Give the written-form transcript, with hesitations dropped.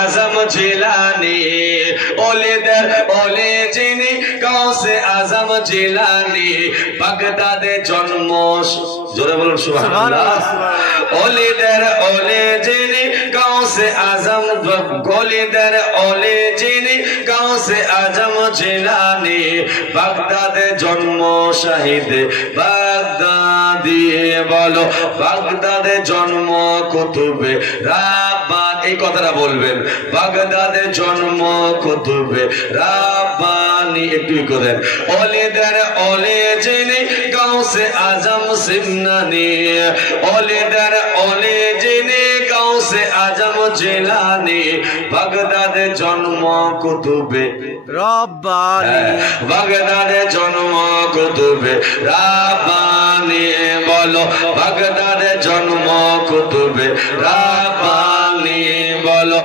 আজম জিলানি ওলিদের ওলি যিনি গাউসে আজম জিলানি বাগদাদে জন্ম জোরে বলুন সুবহানাল্লাহ ওলিদের ওলি যিনি গাউসে আজম ওলিদের ওলি যিনি গাউসে আজম জিলানি বাগদাদে জন্ম শাহিদ বাগদাদি বলো বাগদাদে জন্ম কুতুবে রাব্বানি এই কথাটা বলবেন বাগদাদে জন্ম কুতুবে রাব্বানি একটু করেন ওলিদের ওলি যিনি গাউসে আজম সিমনানি ওলিদের ওলি যিনি গাউসে আজম জিলানি বাগদাদে জন্ম কুতুবে রব্বানি বাগদাদে জন্ম কুতুবে রাব্বানি বলো বাগদাদে জন্ম কুতুবে রাব্বানি